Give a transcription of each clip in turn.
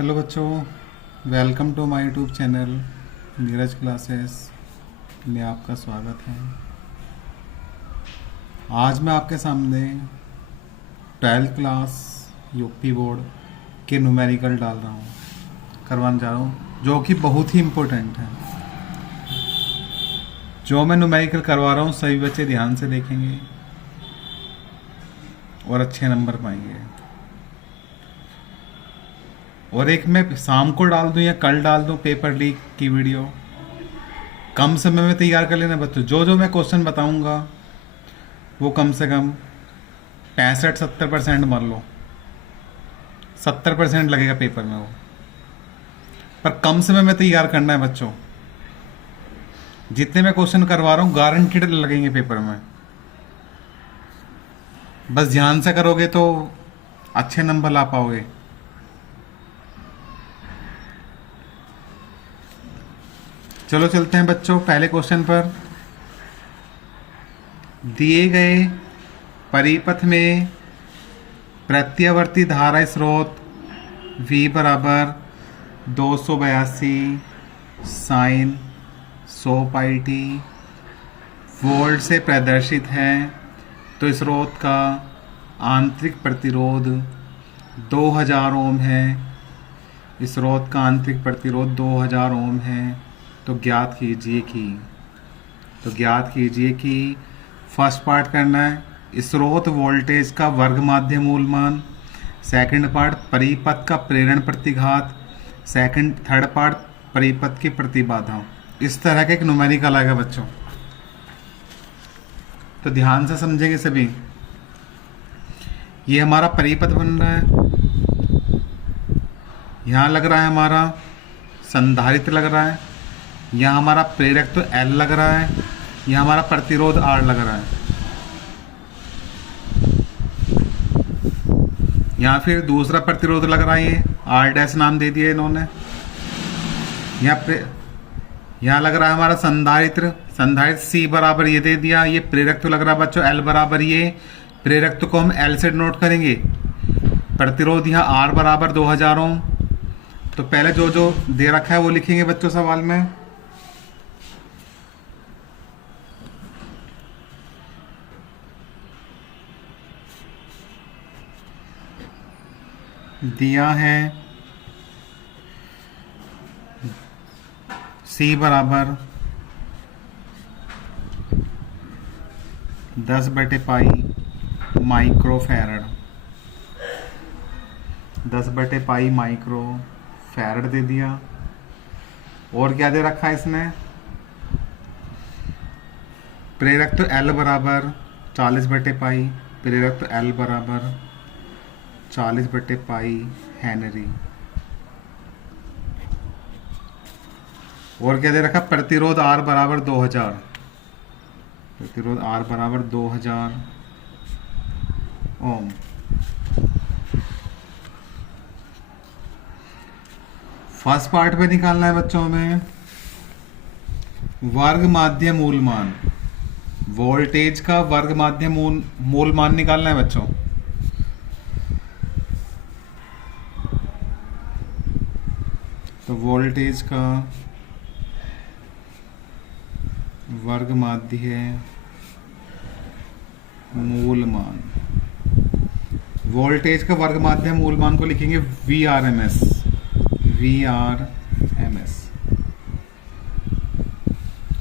Hello बच्चों, welcome to my YouTube channel Neeraj classes में आपका स्वागत है। आज मैं आपके सामने 12th क्लास यूपी बोर्ड के न्यूमेरिकल करवाने जा रहा हूँ, जो कि बहुत ही इम्पोर्टेंट है। जो मैं न्यूमेरिकल करवा रहा हूँ सभी बच्चे ध्यान से देखेंगे और अच्छे नंबर पाएंगे। और एक मैं शाम को डाल दूं या कल डाल दूं पेपर लीक की वीडियो, कम समय में तैयार कर लेना बच्चों। जो जो मैं क्वेश्चन बताऊंगा वो कम से कम 65-70% मान लो, 70% लगेगा पेपर में वो, पर कम समय में तैयार करना है बच्चों। जितने मैं क्वेश्चन करवा रहा हूँ गारंटीड लगेंगे पेपर में। बस ध्यान से करोगे तो अच्छे नंबर ला पाओगे। चलो चलते हैं बच्चों पहले क्वेश्चन पर। दिए गए परिपथ में प्रत्यावर्ती धारा स्रोत V बराबर 282 साइन 100 पाई टी वोल्ट से प्रदर्शित है, तो स्रोत का आंतरिक प्रतिरोध 2000 ओम है। स्रोत का आंतरिक प्रतिरोध 2000 ओम है। तो ज्ञात कीजिए कि फर्स्ट पार्ट करना है स्रोत वोल्टेज का वर्ग माध्य मूलमान, सेकंड पार्ट परिपथ का प्रेरण प्रतिघात, थर्ड पार्ट परिपथ की प्रतिबाधा। इस तरह का एक न्यूमेरिकल आएगा बच्चों, तो ध्यान से समझेंगे सभी। ये हमारा परिपथ बन रहा है, यहाँ लग रहा है हमारा संधारित्र लग रहा है, यहाँ हमारा प्रेरक तो L लग रहा है, यहाँ हमारा प्रतिरोध R लग रहा है। यहाँ फिर दूसरा प्रतिरोध लग रहा है, ये R डैश नाम दे दिया इन्होंने। यहाँ लग रहा है हमारा संधारित्र C बराबर ये दे दिया। ये प्रेरक तो लग रहा है बच्चों L बराबर, ये प्रेरक तो को हम L से नोट करेंगे। प्रतिरोध यहाँ R बराबर 2000 ओम। तो पहले जो जो दे रखा है वो लिखेंगे बच्चों सवाल में। दिया है C बराबर 10/π माइक्रोफैरड, 10/π माइक्रोफैरड दे दिया। और क्या दे रखा है इसमें? प्रेरक तो L बराबर 40/π, प्रेरक तो L बराबर 40/π हेनरी। और क्या दे रखा? प्रतिरोध R बराबर 2000, प्रतिरोध R बराबर 2000 ओम। फर्स्ट पार्ट पे निकालना है बच्चों में वर्ग माध्य मूलमान, वोल्टेज का वर्ग माध्य मूलमान निकालना है बच्चों। तो वोल्टेज का वर्ग माध्य मूलमान, वोल्टेज का वर्ग माध्य मूलमान को लिखेंगे VRMS।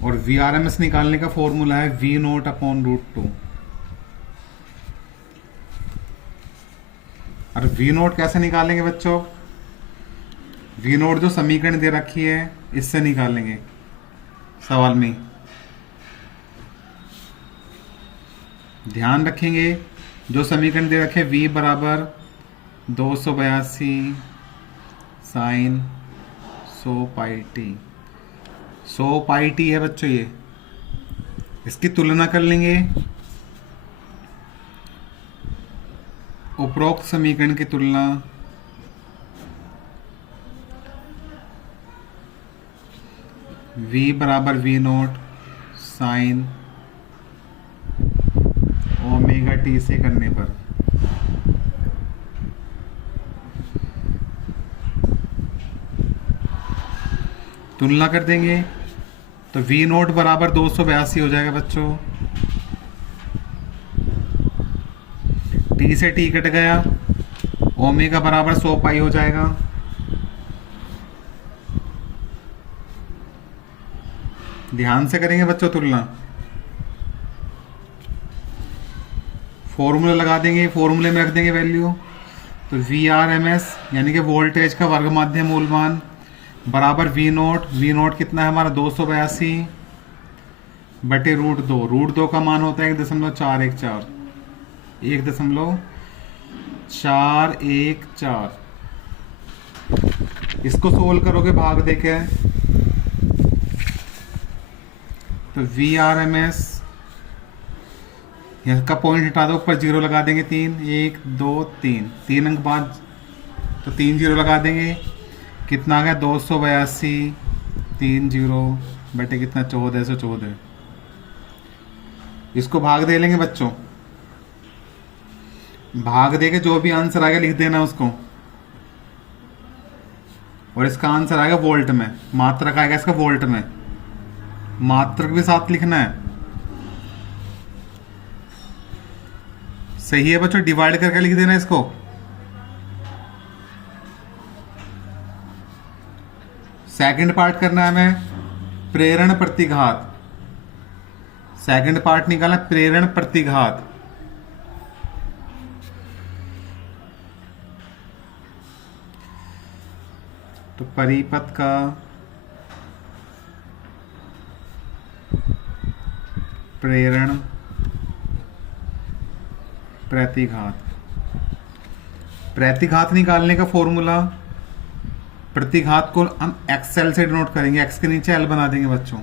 और VRMS निकालने का फॉर्मूला है V0/√2। और V0 कैसे निकालेंगे बच्चों? V0 जो समीकरण दे रखी है इससे निकालेंगे सवाल में। ध्यान रखेंगे जो समीकरण दे रखे V बराबर 282 sign 100 pi T, 100 pi T है बच्चों। ये इसकी तुलना कर लेंगे उपरोक्त समीकरण की तुलना V बराबर V0 साइन ओमेगा टी से करने पर तुलना कर देंगे तो वी नोट बराबर 282 हो जाएगा बच्चों। टी से टी कट गया, ओमेगा बराबर 100 पाई हो जाएगा। ध्यान से करेंगे बच्चों तुलना। फॉर्मूला लगा देंगे, फॉर्मूले में रख देंगे वैल्यू। तो वी आर एम एस यानी कि वोल्टेज का वर्ग माध्य मूलमान बराबर वी नोट। वी नोट कितना है हमारा 282 बटे √2। √2 का मान होता है 1.414, 1.414। इसको सोल्व करोगे भाग देके तो वी आर एम एस का पॉइंट हटा दो, ऊपर 0 लगा देंगे। 3 1 2 3 3 अंक बाद तो 3 0 लगा देंगे। कितना आ गया 282 3 0 बटे कितना 1414। इसको भाग दे लेंगे बच्चों। भाग देके जो भी आंसर आएगा लिख देना उसको, और इसका आंसर आएगा वोल्ट में। मात्रक आएगा इसका वोल्ट में, मात्रक भी साथ लिखना है। सही है बच्चों, डिवाइड करके लिख देना इसको। सेकंड पार्ट करना है हमें प्रेरण प्रतिघात। सेकंड पार्ट निकाला प्रेरण प्रतिघात। तो परिपथ का प्रेरण प्रतिघात। प्रतिघात निकालने का फॉर्मूला, प्रतिघात को हम एक्सएल से डिनोट करेंगे। एक्स के नीचे एल बना देंगे बच्चों।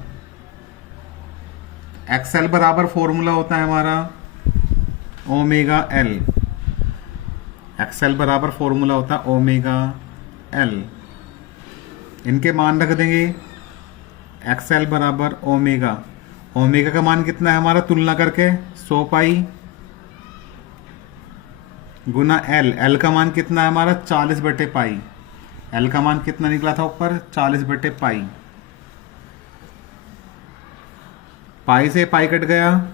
एक्सएल बराबर फॉर्मूला होता है हमारा ओमेगा एल। एक्सएल बराबर फॉर्मूला होता है ओमेगा एल। इनके मान रख देंगे। एक्सएल बराबर ओमेगा, ओमेगा का मान कितना है हमारा तुलना करके 100 पाई गुना एल। एल का मान कितना है हमारा 40 बटे पाई। एल का मान कितना निकला था ऊपर 40 बटे पाई। पाई से पाई कट गया।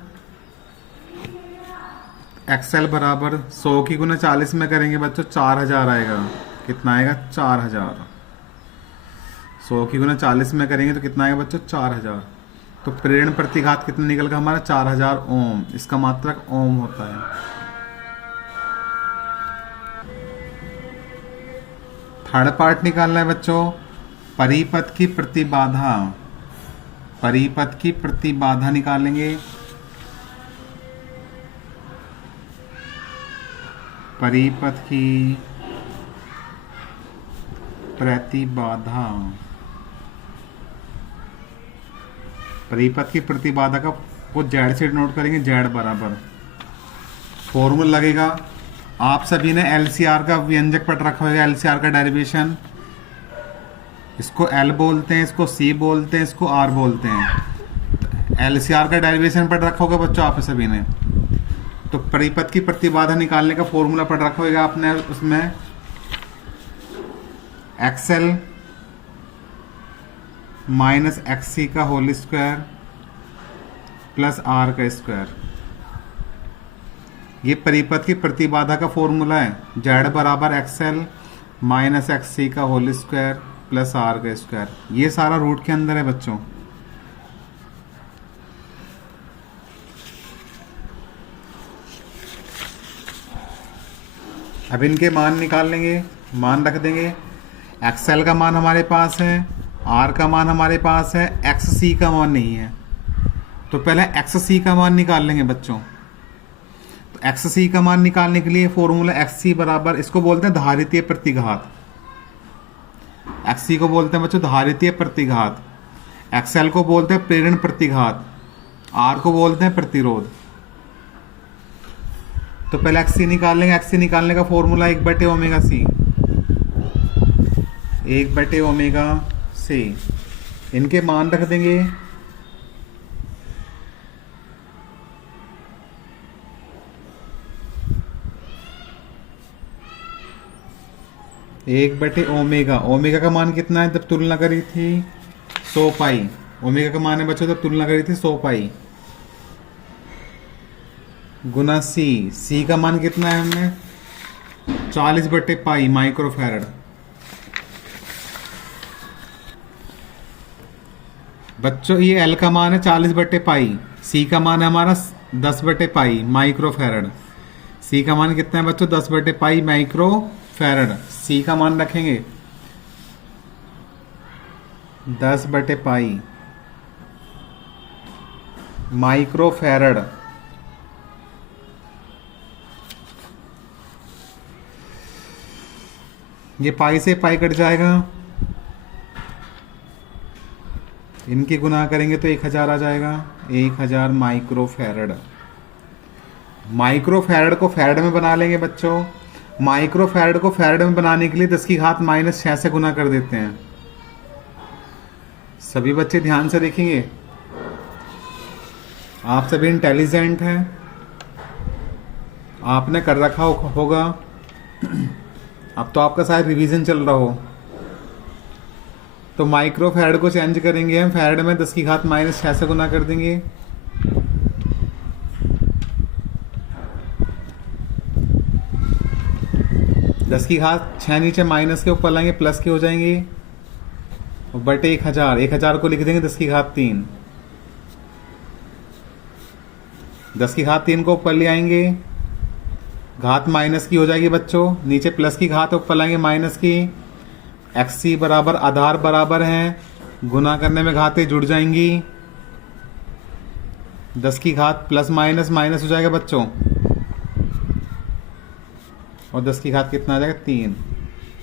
एक्सएल बराबर 100 की गुना 40 में करेंगे बच्चों 4000 आएगा। कितना आएगा 4000। 100 की गुना 40 में करेंगे तो कितना आएगा बच्चों 4000। तो प्रेरण प्रतिघात कितना निकल गया हमारा 4000 ओम। इसका मात्रक ओम होता है। थर्ड पार्ट निकालना है बच्चों परिपथ की प्रतिबाधा। परिपथ की प्रतिबाधा निकालेंगे। परिपथ की प्रतिबाधा, परिपथ की प्रतिबाधा का वो जेड से नोट करेंगे। जेड बराबर फॉर्मूला लगेगा। आप सभी ने एलसीआर का व्यंजक पढ़ रखा होगा। एलसीआर का डेरिवेशन, इसको एल बोलते हैं, इसको सी बोलते हैं, इसको आर बोलते हैं। एलसीआर का डेरिवेशन पढ़ रखा होगा बच्चों आप सभी ने। तो परिपथ की प्रतिबाधा निकालने का फॉर्मूला पढ़ रखा होगा आपने। उसमें एक्सएल माइनस एक्ससी का होल स्क्वायर प्लस आर का स्क्वायर। ये परिपथ की प्रतिबाधा का फॉर्मूला है। जेड बराबर एक्सएल माइनस एक्ससी का होल स्क्वायर प्लस आर का स्क्वायर। ये सारा रूट के अंदर है बच्चों। अब इनके मान निकाल लेंगे, मान रख देंगे। एक्सएल का मान हमारे पास है, आर का मान हमारे पास है, एक्ससी का मान नहीं है। तो पहले एक्ससी का मान निकाल लेंगे बच्चों। तो एक्ससी का मान निकालने के लिए फॉर्मूला एक्ससी बराबर, इसको बोलते हैं धारितीय प्रतिघात। एक्ससी को बोलते हैं बच्चों धारितीय प्रतिघात। एक्सएल को बोलते हैं प्रेरण प्रतिघात। आर को बोलते हैं प्रतिरोध। तो पहले एक्ससी निकाल लेंगे। एक्ससी निकालने का फॉर्मूला 1/ओमेगा सी, 1/ओमेगा सी। इनके मान रख देंगे। एक बटे ओमेगा, ओमेगा का मान कितना है जब तुलना करी थी 100 पाई। ओमेगा का मान है बच्चों, तो तुलना करी थी 100 पाई गुना सी। सी का मान कितना है हमने 40/पाई माइक्रोफैरड। बच्चों ये एल का मान है 40/पाई, सी का मान है हमारा 10/पाई माइक्रोफैरड। सी का मान कितना है बच्चों 10/पाई माइक्रोफैरड। सी का मान रखेंगे 10/पाई माइक्रोफैरड। ये पाई से पाई कट जाएगा, इनकी गुना करेंगे तो 1000 आ जाएगा। 1000 माइक्रोफैरड। माइक्रोफैरड को फैरड में बना लेंगे बच्चों। माइक्रोफैरड को फैरड में बनाने के लिए 10⁻⁻6 से गुना कर देते हैं। सभी बच्चे ध्यान से देखेंगे, आप सभी इंटेलिजेंट हैं, आपने कर रखा होगा। अब तो आपका शायद रिवीजन चल रहा हो। तो माइक्रोफैरड को चेंज करेंगे हम, फैरड में 10⁻⁻6 से गुना कर देंगे। दस की घात 6 नीचे माइनस के ऊपर लाएंगे, प्लस के हो जाएंगे, और बटे 1000। 1000 को लिख देंगे 10⁻3। 10⁻3 को ऊपर ले आएंगे, घात माइनस की हो जाएगी बच्चों, नीचे प्लस की घात ऊपर लाएंगे माइनस की। XC बराबर आधार बराबर है, गुना करने में घातें जुड़ जाएंगी। 10 की घात प्लस माइनस माइनस हो जाएगा बच्चों, और 10 की घात कितना आ जाएगा 3,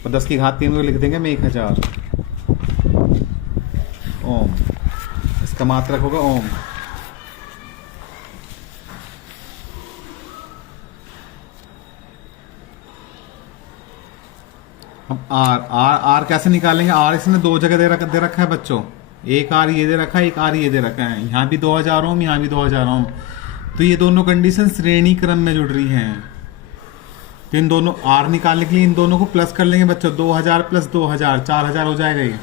और 10 की घात 3 को लिख देंगे हम 1000 ओम। इसका मात्रक होगा ओम। हम आर कैसे निकालेंगे। आर इसने दो जगह दे रखा है बच्चों, एक आर ये दे रखा है, एक आर ये दे रखा है। यहाँ भी 2000 ओम, यहाँ भी 2000 ओम। तो ये दोनों कंडीशन श्रेणी क्रम में जुड़ रही हैं। तो इन दोनों आर निकालने के लिए इन दोनों को प्लस कर लेंगे बच्चों। 2000 + 2000 4000 हो जाएगा, ये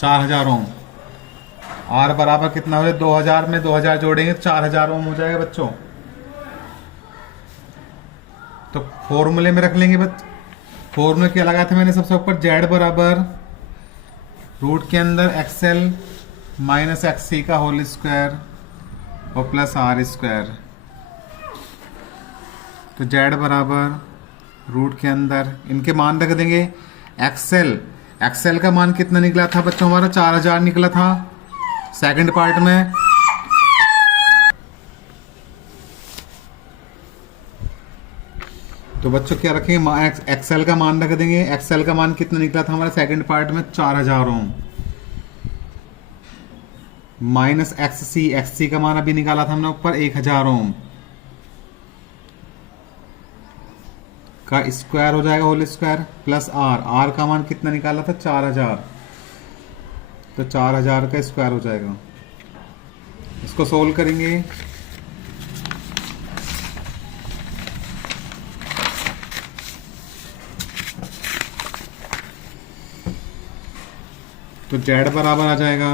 4000 ओम। आर बराबर कितना हो जाए 2000 में 2000 जोड़ेंगे 4000 ओम हो जाएगा बच्चों। तो फॉर्मूले में रख लेंगे बच्चों। फॉर्मूले क्या लगाया था मैंने सबसे ऊपर, जेड बराबर रूट के अंदर XL - XC का होल स्क्वायर और प्लस R²। तो जेड बराबर रूट के अंदर इनके मान रख देंगे। XL का मान कितना निकला था बच्चों हमारा 4000 निकला था सेकंड पार्ट में। तो बच्चों क्या रखेंगे, XL का मान रख देंगे। XL का मान कितना निकला था हमारे सेकंड पार्ट में 4000 ओम माइनस XC का मान अभी निकाला था हमने ऊपर 1000 ओम का स्क्वायर हो जाएगा होल स्क्वायर प्लस R का मान कितना निकाला था 4000, तो 4000 का स्क्वायर हो जाएगा। इसको सोल्व करेंगे तो जेड बराबर आ जाएगा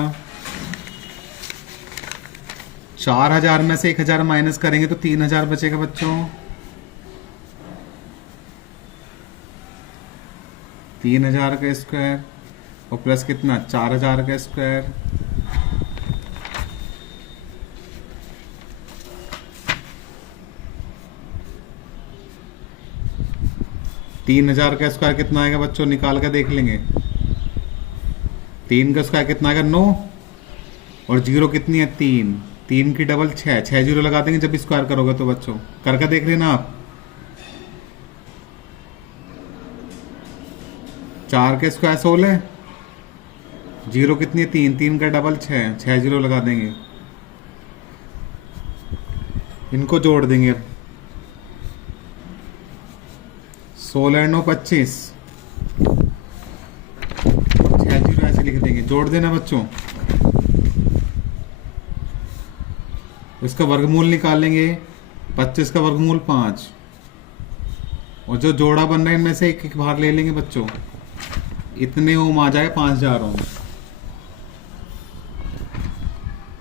4000 में से 1000 माइनस करेंगे तो 3000 बचेगा बच्चों। 3000 का स्क्वायर और प्लस कितना 4000 का स्क्वायर। तीन 3000 का स्क्वायर कितना आएगा बच्चों, निकाल कर देख लेंगे। 3 का स्क्वायर कितना आएगा 9 और 0 कितनी है 3, 3 की डबल 6, 6 0 लगा देंगे जब स्क्वायर करोगे तो बच्चों। करके देख लेना आप। 4 के स्क्वायर 16, 0 कितनी है 3, 3 का डबल 6, 6 0 लगा देंगे। इनको जोड़ देंगे 16 9 25, 6 0 ऐसे लिख देंगे, जोड़ देना बच्चों। इसका वर्गमूल निकालेंगे 25 का वर्गमूल 5 और जो जोड़ा बन रहा है इनमें से एक एक बाहर ले लेंगे बच्चों। इतने ओम आ जाएगा 5000 ओम।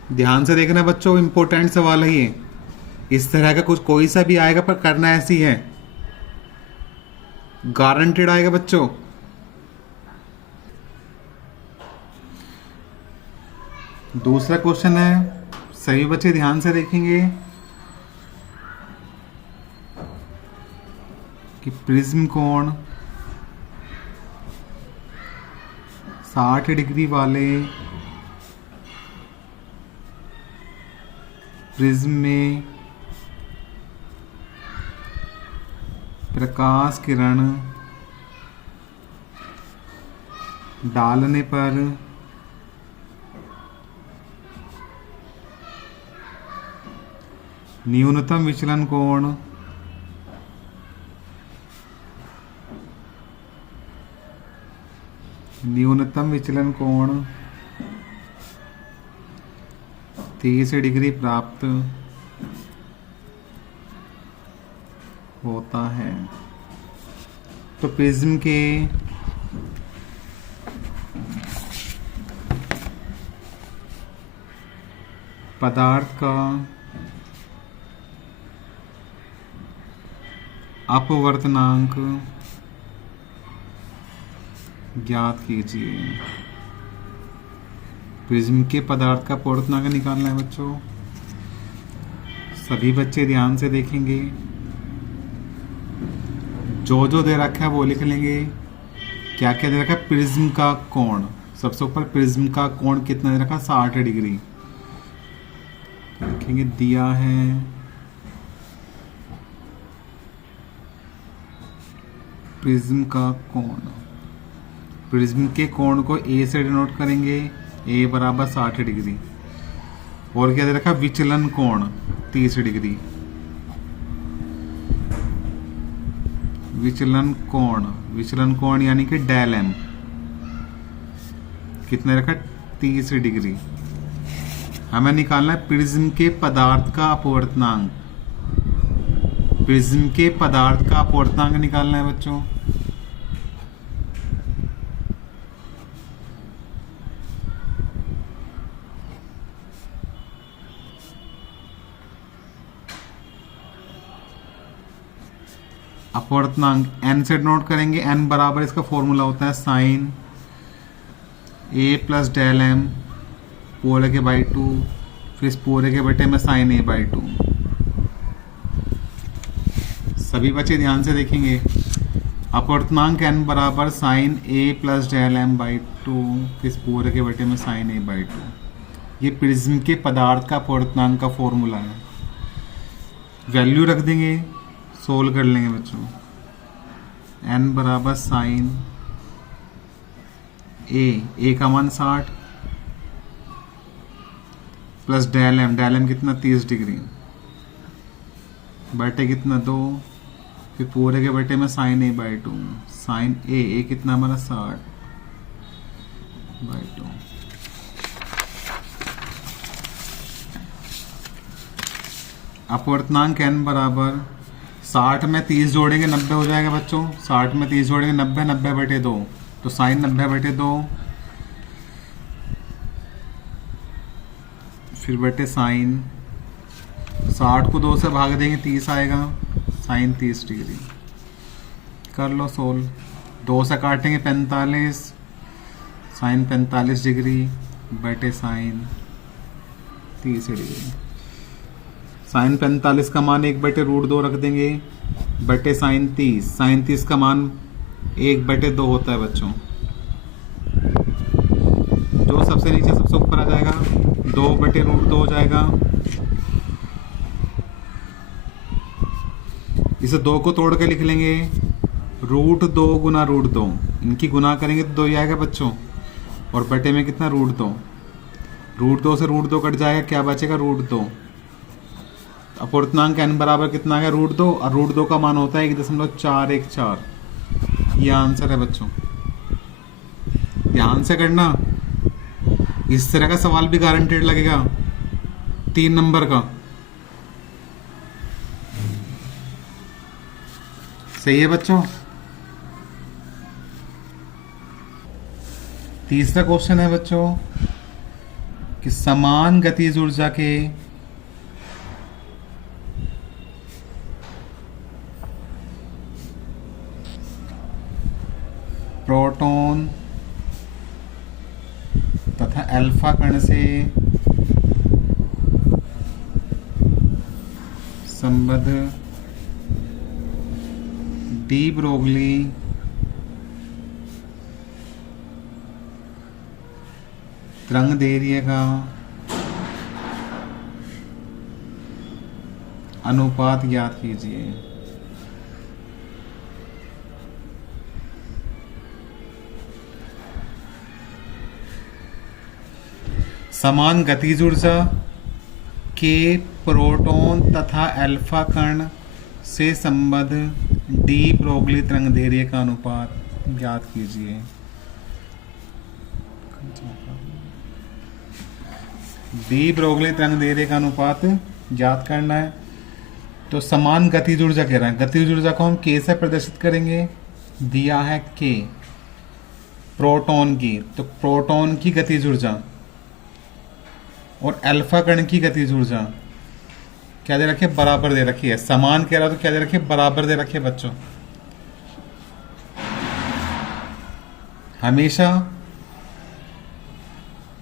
ध्यान से देखना बच्चों, इंपॉर्टेंट सवाल है ये। इस तरह का कुछ कोई सा भी आएगा पर करना ऐसी है, गारंटेड आएगा बच्चों। दूसरा क्वेश्चन है, सभी बच्चे ध्यान से देखेंगे कि प्रिज्म कोण 60 डिग्री वाले प्रिज्म में प्रकाश किरण डालने पर न्यूनतम विचलन कोण न्यूनतम विचलन कोण 30 डिग्री प्राप्त होता है। तो प्रिज्म के पदार्थ का अपवर्तनांक ज्ञात कीजिए। प्रिज्म के पदार्थ का अपवर्तनांक निकालना है बच्चों। सभी बच्चे ध्यान से देखेंगे, जो जो दे रखा है वो लिख लेंगे। क्या क्या दे रखा है? प्रिज्म का कोण, सबसे ऊपर प्रिज्म का कोण कितना दे रखा है? 60 डिग्री। लिखेंगे दिया है प्रिज्म का कोण। प्रिज्म के कोण को ए से डिनोट करेंगे, ए बराबर 60 डिग्री। और क्या दे रखा? विचलन कोण 30 डिग्री। विचलन कोण यानी कि डेल एम कितने रखा? 30 डिग्री। हमें निकालना है प्रिज्म के पदार्थ का अपवर्तनांक। प्रिज्म के पदार्थ का अपवर्तनांक निकालना है बच्चों। अपवर्तनांक n से नोट करेंगे। n बराबर इसका फॉर्मूला होता है sine a plus del M पूरे के बाई 2, फिर इस पूरे के बटे में साइन a बाई 2। सभी बच्चे ध्यान से देखेंगे। अपवर्तनांक n बराबर sine a plus del M by 2, फिर इस पूरे के बटे में साइन a बाई 2। ये प्रिज्म के पदार्थ का अपवर्तनांक का फॉर्मूला है। वैल्यू रख देंगे, सोल्व कर लेंगे बच्चों। n बराबर साइन a का मान 60 प्लस डेल एम कितना? 30 डिग्री बटे कितना? 2, फिर पूरे के बटे में sine a by 2। Sine a कितना हमारा? 60 बाई 2। अपवर्तनांक n बराबर 60 में 30 जोड़ेंगे 90 हो जाएगा बच्चों। 60 में 30 जोड़ेंगे 90, 90 बटे 2, तो साइन 90 बटे 2, फिर बटे साइन। 60 को 2 से भाग देंगे 30 आएगा, साइन 30 डिग्री। कर लो सोल्व। 2 से काटेंगे 45, साइन 45 डिग्री बटे साइन 30 डिग्री। साइन 45 का मान 1/√2 रख देंगे बटे साइन 30। साइन 30 का मान 1/2 होता है बच्चों। जो सबसे नीचे सबसे ऊपर आ जाएगा 2/√2 हो जाएगा। इसे 2 को तोड़ के लिख लेंगे, √2 गुना √2। इनकी गुना करेंगे तो 2 ही आएगा बच्चों, और बटे में कितना? √2। √2 से √2 कट जाएगा, क्या बचेगा? √2। अपवर्तनांक n बराबर कितना आ गया? √2, और √2 का मान होता है 1.414। ये आंसर है बच्चों। ध्यान से करना, इस तरह का सवाल भी गारंटेड लगेगा 3 नंबर का। सही है बच्चों। तीसरा क्वेश्चन है बच्चों कि समान गतिज ऊर्जा के प्रोटॉन तथा अल्फा कण से संबद्ध डी ब्रोगली तरंगदैर्घ्य का अनुपात ज्ञात कीजिए। समान गतिज ऊर्जा के प्रोटॉन तथा अल्फा कण से संबद्ध डी ब्रोगली तरंगदैर्घ्य का अनुपात ज्ञात कीजिए। डी ब्रोगली तरंगदैर्घ्य का अनुपात ज्ञात करना है। तो समान गतिज ऊर्जा कह रहा है, गतिज ऊर्जा को हम के से प्रदर्शित करेंगे। दिया है के प्रोटॉन की, तो प्रोटॉन की गतिज ऊर्जा और अल्फा कण की गतिज ऊर्जा क्या दे रखी है? बराबर दे रखी है। समान कह रहा तो क्या दे रखी है? बराबर दे रखी है बच्चों। हमेशा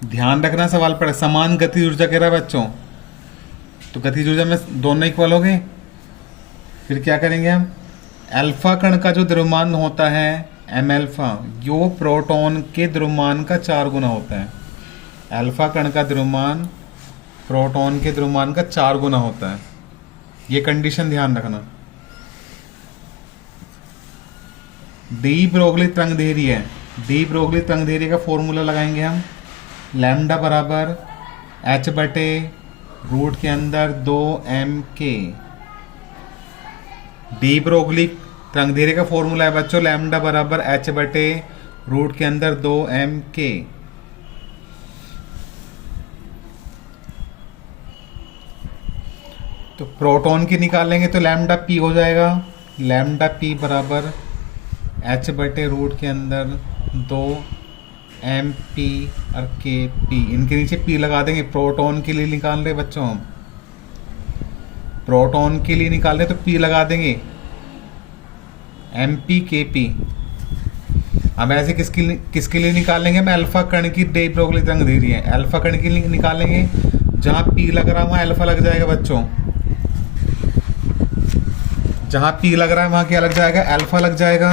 ध्यान रखना सवाल पर समान गतिज ऊर्जा कह रहा है बच्चों, तो गतिज ऊर्जा में दोनों इक्वल हो गए। फिर क्या करेंगे हम? अल्फा कण का जो द्रव्यमान होता है एम अल्फा, यो प्रोटॉन के द्रव्यमान का 4 गुना होता है। अल्फा कण का द्रव्यमान प्रोटॉन के द्रव्यमान का 4 गुना होता है। ये कंडीशन ध्यान रखना। डी ब्रोगली तरंगदैर्घ्य, डी ब्रोगली तरंगदैर्घ्य का फॉर्मूला लगाएंगे हम। लैम्डा बराबर एच बटे रूट के अंदर 2m/k। डी ब्रोगली तरंगदैर्घ्य का फॉर्मूला है बच्चों लैम्डा बराबर एच बटे रूट के अंदर 2m/k। तो प्रोटॉन की निकालेंगे तो लैम्डा पी हो जाएगा। लैम्डा पी बराबर एच बटे रूट के अंदर 2m/p और kp। इनके नीचे p लगा देंगे। प्रोटॉन के लिए निकाल रहे बच्चों हम, प्रोटॉन के लिए निकाल रहे तो p लगा देंगे mp kp। अब ऐसे किसके लिए निकालेंगे? हम अल्फा कण की डी ब्रोगली तरंगदैर्घ्य है, अल्फा कण के लिए निकालेंगे। जहां p लग रहा है वहां अल्फा लग जाएगा बच्चों। जहां p लग रहा है वहां क्या लग जाएगा? अल्फा लग जाएगा।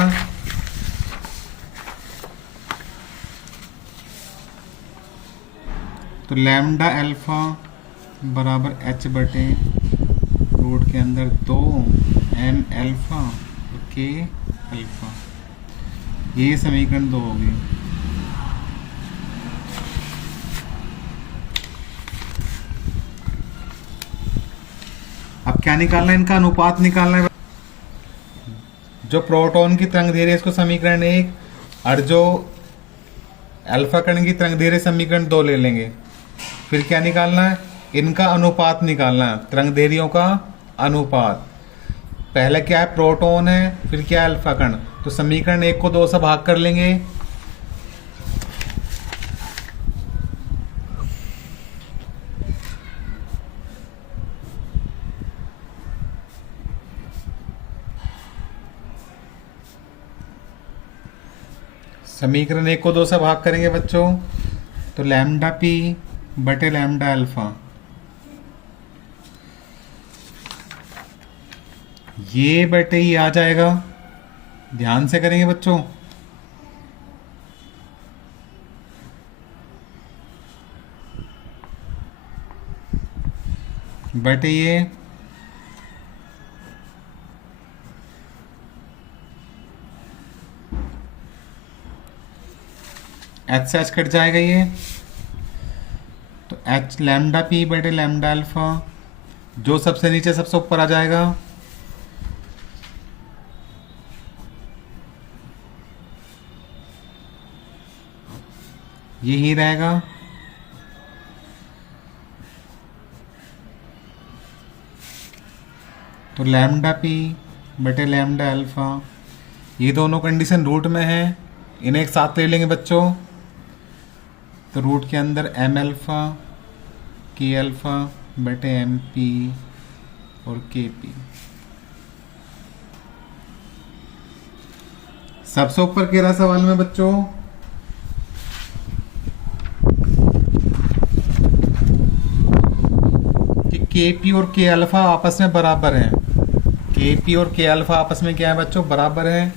तो लैम्डा अल्फा बराबर एच बटे रूट के अंदर 2m अल्फा के अल्फा। ये समीकरण 2 होगी। अब क्या निकालना है? इनका अनुपात निकालना है। जो प्रोटॉन की तरंगदैर्घ्य इसको समीकरण 1 और जो अल्फा कण की तरंगदैर्घ्य समीकरण 2 ले लेंगे। फिर क्या निकालना है? इनका अनुपात निकालना है, तरंगदैर्घ्यों का अनुपात। पहले क्या है? प्रोटॉन है, फिर क्या है? अल्फा कण। तो समीकरण 1 को 2 से भाग कर लेंगे। समीकरण 1 को 2 से भाग करेंगे बच्चों तो लैम्डा पी बटे लैम्डा अल्फा, ये बटे ये आ जाएगा। ध्यान से करेंगे बच्चों। बटे ये एच से एच कट जाएगा ये, तो एच लैम्डा पी बटे लैम्डा अल्फा, जो सबसे नीचे सबसे ऊपर आ जाएगा। यही रहेगा। तो लैम्डा पी बटे लैम्डा अल्फा, ये दोनों कंडीशन रूट में है, इन्हें एक साथ ले लेंगे बच्चों। तो रूट के अंदर एम अल्फा के अल्फा बटे एम पी और के पी। सबसे ऊपर कह रहा सवाल में बच्चों कि के पी और के अल्फा आपस में बराबर हैं। के पी और के अल्फा आपस में क्या है बच्चों? बराबर है।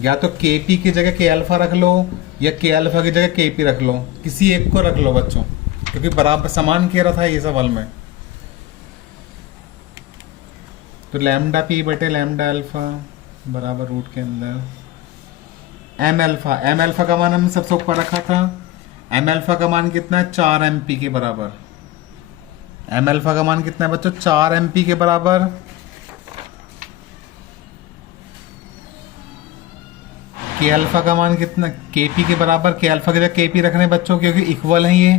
या तो के पी की जगह के अल्फा रख लो या के अल्फा की जगह के पी रख लो, किसी एक को रख लो बच्चों, क्योंकि बराबर समान कह रहा था ये सवाल में। तो लैम्डा पी बटे लैम्डा अल्फा बराबर रूट के अंदर एम अल्फा। एम अल्फा का मान हमने सबसे ऊपर रखा था। एम अल्फा का मान कितना है? 4 एम पी के बराबर। एम अल्फा का मान कितना है बच्चों? 4 एम पी के बराबर। के अल्फा का मान कितना? के पी के बराबर। के अल्फा की जगह के पी रखने बच्चों क्योंकि इक्वल है ये,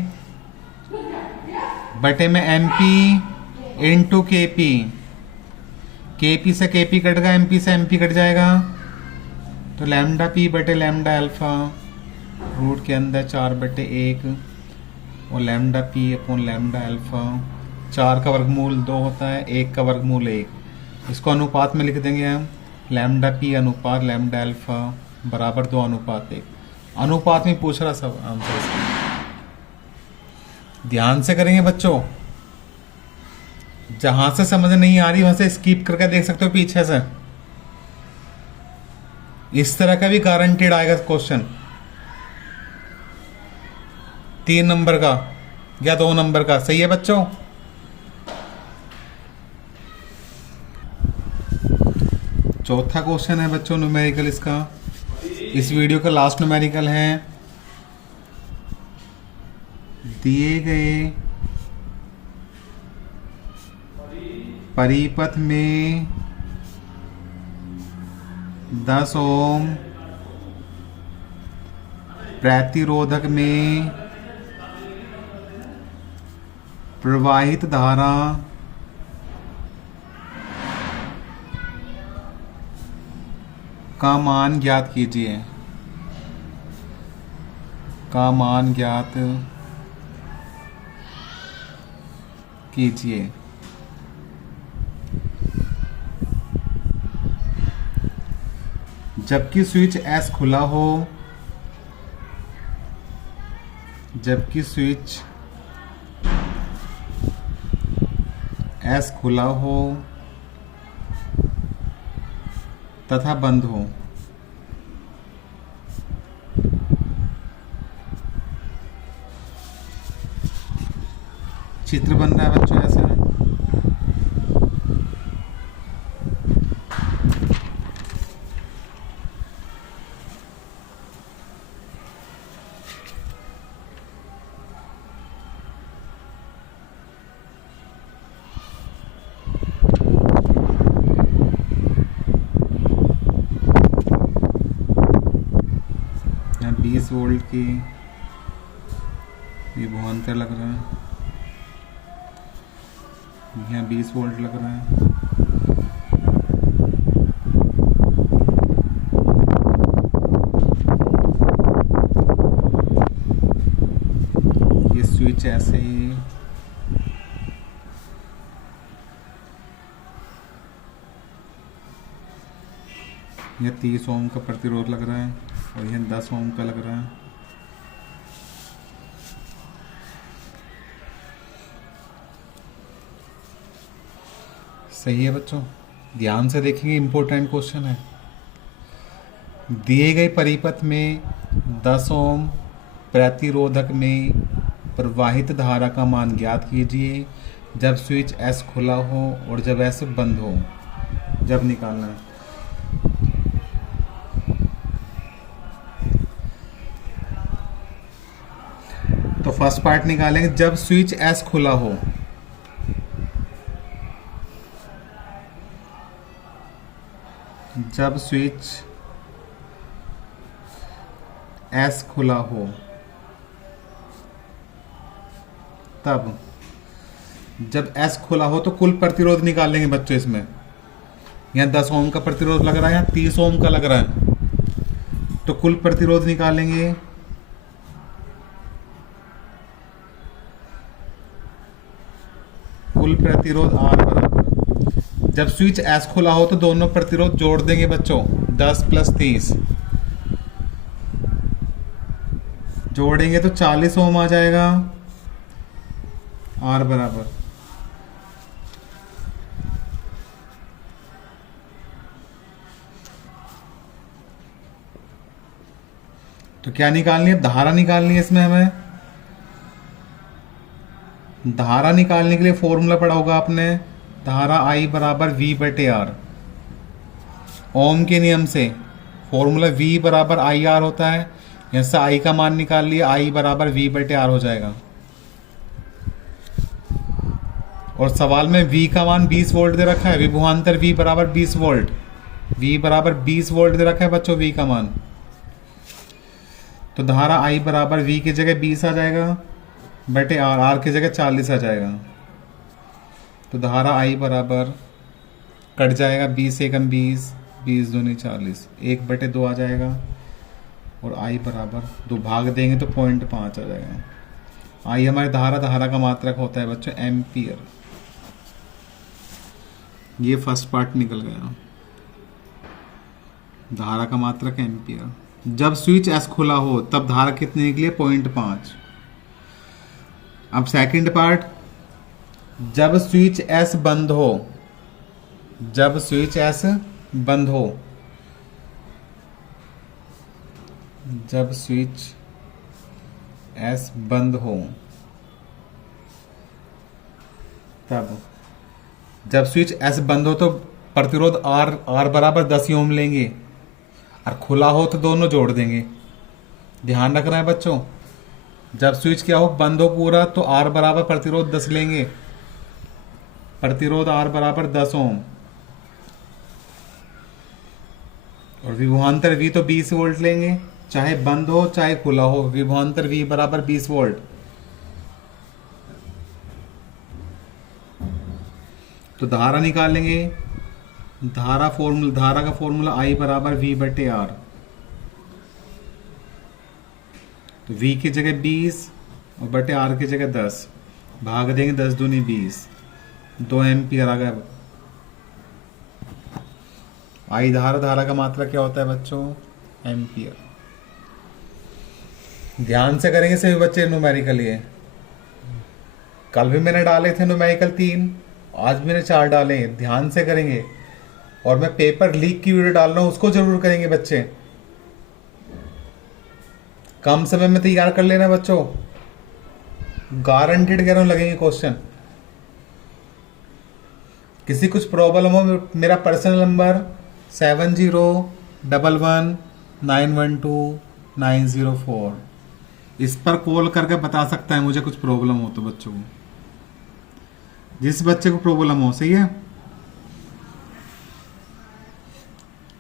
बटे में एम पी इंटू के पी। के पी से के पी कट गया, एम पी से एम पी कट जाएगा, तो लैम्डा पी बटे लैम्डा अल्फा रूट के अंदर 4 बटे 1 और lambda P upon lambda alpha. 4 का वर्गमूल 2 होता है, 1 का वर्गमूल 1। इसको अनुपात में लिख देंगे हम, लैम्डा पी अनुपात लैम्डा अल्फा बराबर 2 अनुपात 1। अनुपात में पूछ रहा सब आंसर इसका। ध्यान से करेंगे बच्चों, जहां से समझ नहीं आ रही वहां से स्किप करके देख सकते हो पीछे से। इस तरह का भी गारंटेड आएगा क्वेश्चन 3 नंबर का या 2 नंबर का। सही है बच्चों? चौथा क्वेश्चन है बच्चों न्यूमेरिकल इसका। इस वीडियो का लास्ट न्यूमेरिकल है। दिए गए परिपथ में 10 ओम प्रतिरोधक में प्रवाहित धारा का मान ज्ञात कीजिए। का मान ज्ञात कीजिए। जबकि स्विच एस खुला हो, जबकि स्विच एस खुला हो तथा बंद हो। चित्र बन रहा है बच्चों ऐसा है। यहाँ 20 वोल्ट की विभवांतर लग रहा है, यहाँ 20 वोल्ट लग रहा है। ये स्विच ऐसे ही यह 30 ओम का प्रतिरोध लग रहा है और यह 10 ओम का लग रहा है। सही है बच्चों? ध्यान से देखेंगे, इंपॉर्टेंट क्वेश्चन है। दिए गए परिपथ में 10 ओम प्रतिरोधक में प्रवाहित धारा का मान ज्ञात कीजिए जब स्विच एस खुला हो और जब एस बंद हो। जब निकालना है तो फर्स्ट पार्ट निकालेंगे, जब स्विच एस खुला हो। जब स्विच एस खुला हो तब, जब एस खुला हो तो कुल प्रतिरोध निकालेंगे बच्चों। इसमें यहाँ 10 ओम का प्रतिरोध लग रहा है, यहाँ 30 ओम का लग रहा है, तो कुल प्रतिरोध निकालेंगे कुल प्रतिरोध R बराबर, जब स्विच S खुला हो तो दोनों प्रतिरोध जोड़ देंगे बच्चों, 10 + 30 जोड़ेंगे तो 40 ओम आ जाएगा। R बराबर तो क्या निकालनी है, धारा निकालनी है इसमें हमें। धारा निकालने के लिए फॉर्मूला पढ़ा होगा आपने, धारा I बराबर V/R, ओम के नियम से फॉर्मूला V बराबर IR होता है। यहाँ से I का मान निकाल लिया, I बराबर V/R हो जाएगा। और सवाल में V का मान 20 वोल्ट दे रखा है, विभवांतर V बराबर 20 वोल्ट, V बराबर 20 वोल्ट दे रखा है बच्चों V का मान। तो धारा I बराबर V की जगह 20 आ जाएगा बटे R, R की जगह 40 आ जाएगा। तो धारा I बराबर कट जाएगा, 20 एकम 20, 20 दूनी 40, 1/2 आ जाएगा। और I बराबर 2 भाग देंगे तो 0.5 आ जाएगा। I हमारी धारा का मात्रक होता है बच्चों एम्पियर। ये फर्स्ट पार्ट निकल गया, धारा का मात्रक एम्पियर। जब स्विच S खुला हो तब धारा कितनी निकली, 0.5। अब सेकंड पार्ट, जब स्विच S बंद हो, जब स्विच S बंद हो, जब स्विच S बंद हो तब, जब स्विच S बंद हो तो प्रतिरोध R बराबर 10 ओम लेंगे, और खुला हो तो दोनों जोड़ देंगे। ध्यान रखना है बच्चों, जब स्विच क्या हो, बंद हो पूरा, तो R बराबर प्रतिरोध 10 लेंगे, प्रतिरोध R बराबर 10 ओम। और विभवांतर V तो 20 वोल्ट लेंगे, चाहे बंद हो चाहे खुला हो, विभवांतर V बराबर 20 वोल्ट। तो धारा निकालेंगे, धारा का फॉर्मूला I बराबर V/R। तो V की जगह 20 और बटे R की जगह 10, भाग देंगे 10 दूनी 20, 2 एम्पियर आ गया। I धारा का मात्रा क्या होता है बच्चों, एम्पियर। ध्यान से करेंगे सभी बच्चे न्यूमेरिकल। ये कल भी मैंने डाले थे न्यूमेरिकल 3, आज भी मैंने 4 डाले हैं, ध्यान से करेंगे। और मैं पेपर लीक की वीडियो डाल रहा हूं, उसको जरूर करेंगे बच्चे। कम समय में तैयार कर लेना बच्चों, गारंटेड कह रहा हूं लगेंगे क्वेश्चन। किसी कुछ प्रॉब्लम हो, मेरा पर्सनल नंबर 7011912904, इस पर कॉल करके बता सकता है मुझे कुछ प्रॉब्लम हो तो बच्चों को, जिस बच्चे को प्रॉब्लम हो। सही है।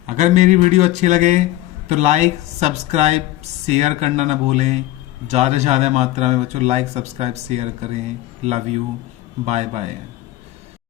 अगर मेरी वीडियो अच्छी लगे तो लाइक सब्सक्राइब शेयर करना ना भूलें, ज़्यादा से ज़्यादा मात्रा में बच्चों लाइक सब्सक्राइब शेयर करें। Love you, bye bye.